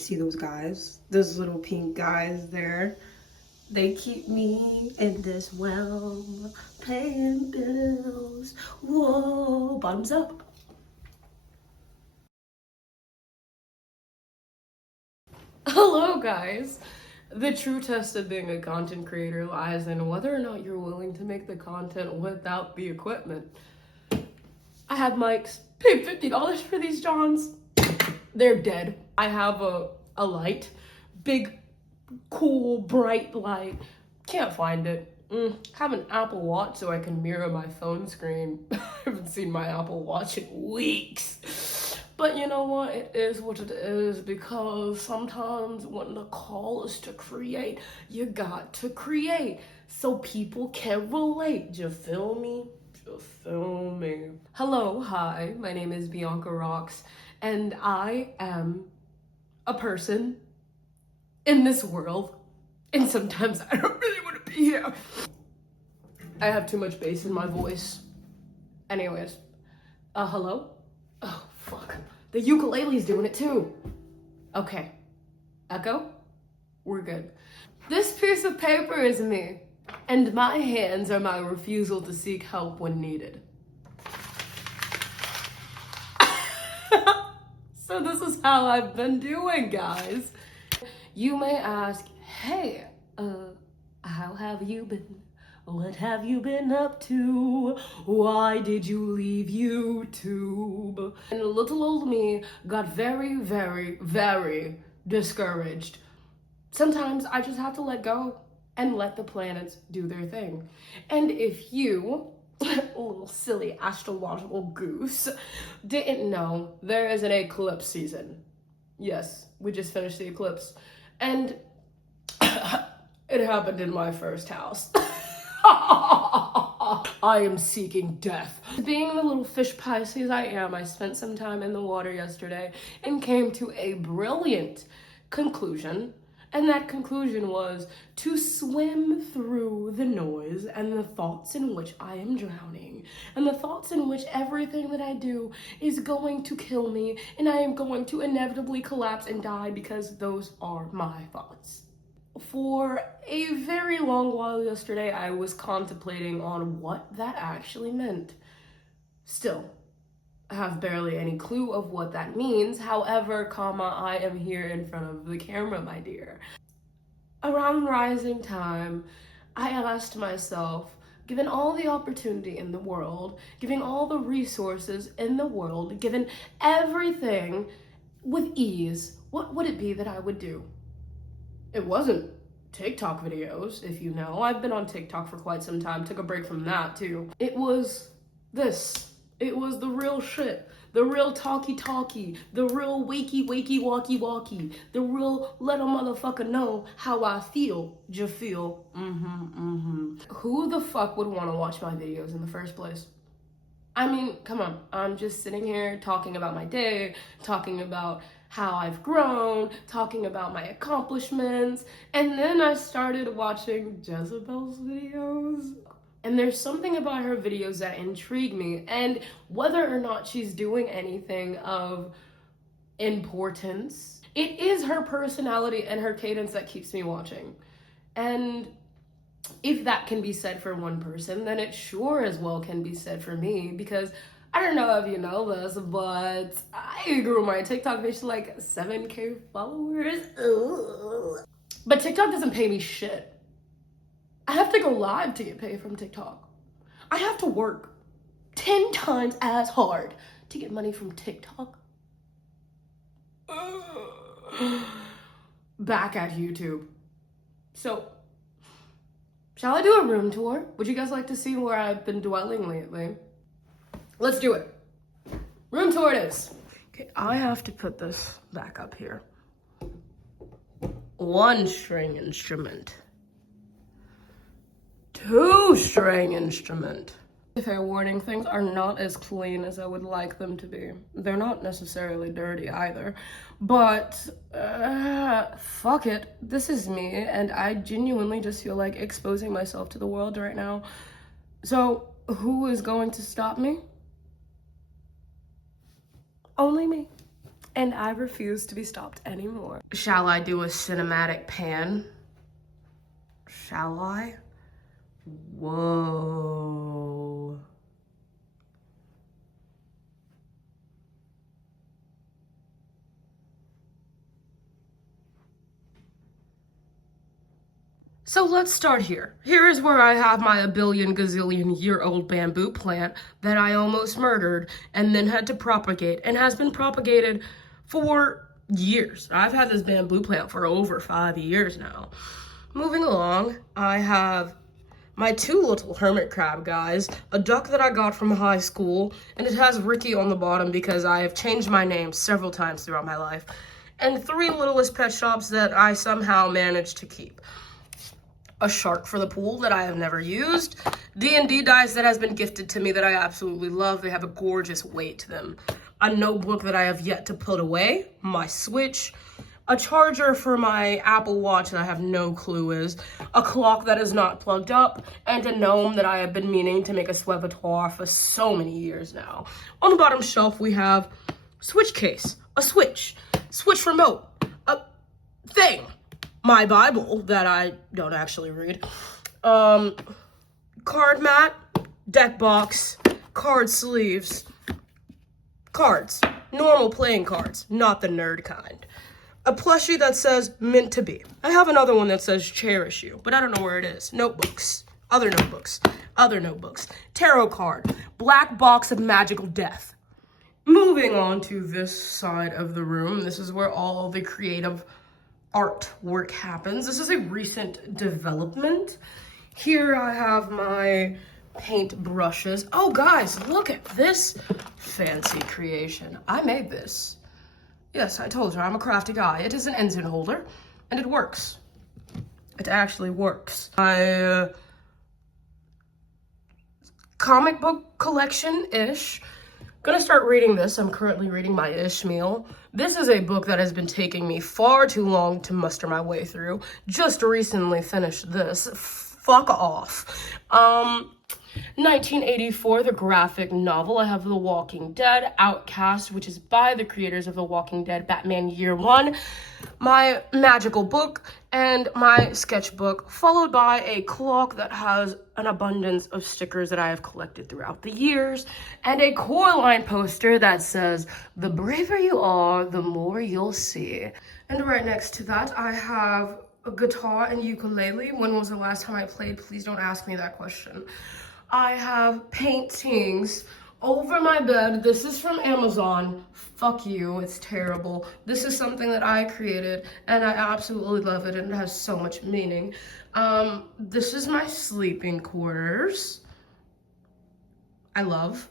See those guys? Those little pink guys there? They keep me in this realm, paying bills. Whoa, bottoms up. Hello, guys. The true test of being a content creator lies in whether or not you're willing to make the content without the equipment. I have mics, paid $50 for these Johns. They're dead. I have a light, big, cool, bright light. Can't find it. Have an Apple Watch so I can mirror my phone screen. I haven't seen my Apple Watch in weeks. But you know what? It is what it is, because sometimes when the call is to create, you got to create so people can relate. You feel me? You feel me? Hello, hi, my name is Bianca Rocks, and I am a person in this world, and sometimes I don't really want to be here. I have too much bass in my voice. Anyways, hello? Oh, fuck. The ukulele's doing it too. Okay. Echo? We're good. This piece of paper is me, and my hands are my refusal to seek help when needed. So this is how I've been doing, guys. You may ask, hey, how have you been? What have you been up to? Why did you leave YouTube? And little old me got very, very, very discouraged. Sometimes I just have to let go and let the planets do their thing. And if you, little silly astrological goose, didn't know, there is an eclipse season. Yes, we just finished the eclipse. And it happened in my first house. I am seeking death. Being the little fish Pisces I am, I spent some time in the water yesterday and came to a brilliant conclusion. And that conclusion was to swim through the noise and the thoughts in which I am drowning, and the thoughts in which everything that I do is going to kill me, and I am going to inevitably collapse and die, because those are my thoughts. For a very long while yesterday, I was contemplating on what that actually meant. Still, I have barely any clue of what that means. However, I am here in front of the camera, my dear. Around rising time, I asked myself, given all the opportunity in the world, given all the resources in the world, given everything with ease, what would it be that I would do? It wasn't TikTok videos, if you know. I've been on TikTok for quite some time, took a break from that too. It was this. It was the real shit. The real talkie, the real wakey, walkie, the real let a motherfucker know how I feel. You feel? Who the fuck would want to watch my videos in the first place? I mean, come on. I'm just sitting here talking about my day, talking about how I've grown, talking about my accomplishments, and then I started watching Jezebel's videos. And there's something about her videos that intrigue me, and whether or not she's doing anything of importance, it is her personality and her cadence that keeps me watching. And if that can be said for one person, then it sure as well can be said for me, because I don't know if you know this, but I grew my TikTok page to like 7K followers. Ugh. But TikTok doesn't pay me shit. I have to go live to get paid from TikTok. I have to work 10 times as hard to get money from TikTok. Back at YouTube. So, shall I do a room tour? Would you guys like to see where I've been dwelling lately? Let's do it. Room tour it is. Okay, I have to put this back up here. 1 string instrument. 2 string instrument. Fair warning, things are not as clean as I would like them to be. They're not necessarily dirty either, but fuck it. This is me, and I genuinely just feel like exposing myself to the world right now. So who is going to stop me? Only me. And I refuse to be stopped anymore. Shall I do a cinematic pan? Shall I? Whoa. So let's start here. Here is where I have my a billion gazillion year old bamboo plant that I almost murdered and then had to propagate and has been propagated for years. I've had this bamboo plant for over 5 years now. Moving along, I have my 2 little hermit crab guys, a duck that I got from high school, and it has Ricky on the bottom because I have changed my name several times throughout my life, and 3 littlest pet shops that I somehow managed to keep. A shark for the pool that I have never used, D&D dice that has been gifted to me that I absolutely love. They have a gorgeous weight to them. A notebook that I have yet to put away, my Switch, a charger for my Apple Watch that I have no clue is, a clock that is not plugged up, and a gnome that I have been meaning to make a Swevatoire for so many years now. On the bottom shelf, we have Switch case, a Switch remote, a thing, my Bible that I don't actually read, card mat, deck box, card sleeves, cards, normal playing cards, not the nerd kind. A plushie that says meant to be. I have another one that says cherish you, but I don't know where it is. Notebooks, other notebooks, tarot card, black box of magical death. Moving on to this side of the room, this is where all the creative artwork happens. This is a recent development. Here I have my paint brushes. Oh guys, look at this fancy creation. I made this. Yes, I told you, I'm a crafty guy. It is an engine holder, and it works. It actually works. My comic book collection-ish. Gonna start reading this. I'm currently reading my Ishmael. This is a book that has been taking me far too long to muster my way through. Just recently finished this. Fuck off. 1984, the graphic novel. I have The Walking Dead, Outcast, which is by the creators of The Walking Dead, Batman Year One, my magical book, and my sketchbook, followed by a clock that has an abundance of stickers that I have collected throughout the years, and a Coraline poster that says, "The braver you are, the more you'll see." And right next to that, I have a guitar and ukulele. When was the last time I played? Please don't ask me that question. I have paintings over my bed. This is from Amazon. Fuck you, it's terrible. This is something that I created, and I absolutely love it, and it has so much meaning. This is my sleeping quarters. I love.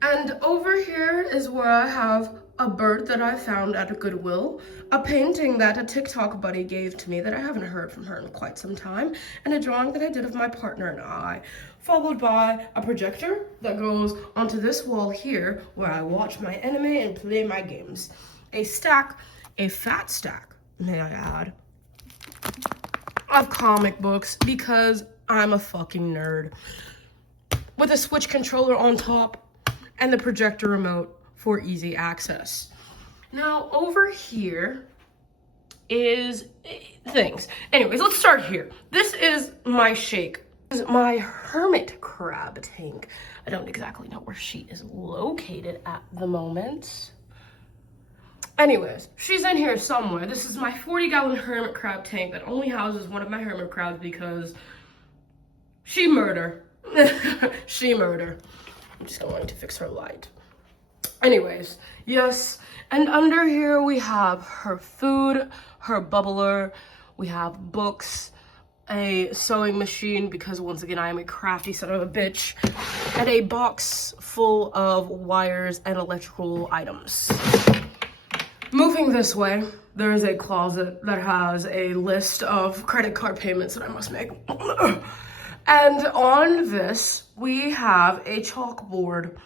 And over here is where I have a bird that I found at a Goodwill, a painting that a TikTok buddy gave to me that I haven't heard from her in quite some time, and a drawing that I did of my partner and I, followed by a projector that goes onto this wall here where I watch my anime and play my games. A stack, a fat stack, may I add, of comic books because I'm a fucking nerd. With a Switch controller on top and the projector remote for easy access. Now over here is things. Anyways, let's start here. This is my shake. This is my hermit crab tank. I don't exactly know where she is located at the moment. Anyways, she's in here somewhere. This is my 40-gallon hermit crab tank that only houses one of my hermit crabs because she murder. She murder. I'm just going to fix her light. Anyways, yes, and under here we have her food, her bubbler, we have books, a sewing machine because once again I am a crafty son of a bitch, and a box full of wires and electrical items. Moving this way, there is a closet that has a list of credit card payments that I must make. And on this, we have a chalkboard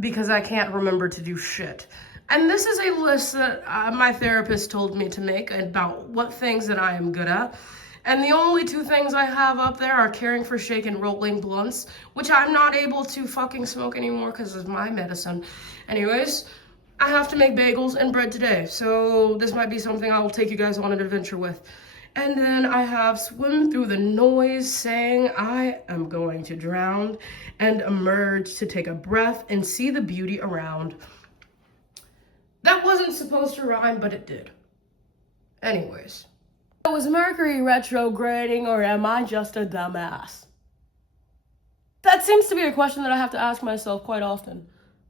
because I can't remember to do shit. And this is a list that my therapist told me to make about what things that I am good at. And the only 2 things I have up there are caring for shake and rolling blunts, which I'm not able to fucking smoke anymore because of my medicine. Anyways, I have to make bagels and bread today, so this might be something I'll take you guys on an adventure with. And then I have swim through the noise, saying I am going to drown, and emerge to take a breath and see the beauty around. That wasn't supposed to rhyme, but it did. Anyways. Was Mercury retrograding, or am I just a dumbass? That seems to be a question that I have to ask myself quite often.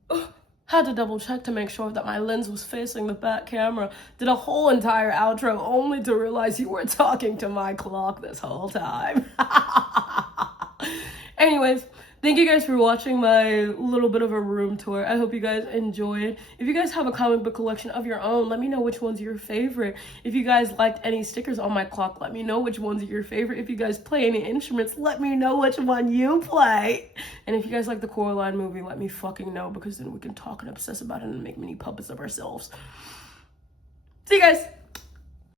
Ugh. Had to double check to make sure that my lens was facing the back camera. Did a whole entire outro only to realize you were talking to my clock this whole time. Anyways, thank you guys for watching my little bit of a room tour. I hope you guys enjoyed. If you guys have a comic book collection of your own, let me know which one's your favorite. If you guys liked any stickers on my clock, let me know which ones are your favorite. If you guys play any instruments, let me know which one you play. And if you guys like the Coraline movie, let me fucking know, because then we can talk and obsess about it and make mini puppets of ourselves. See you guys!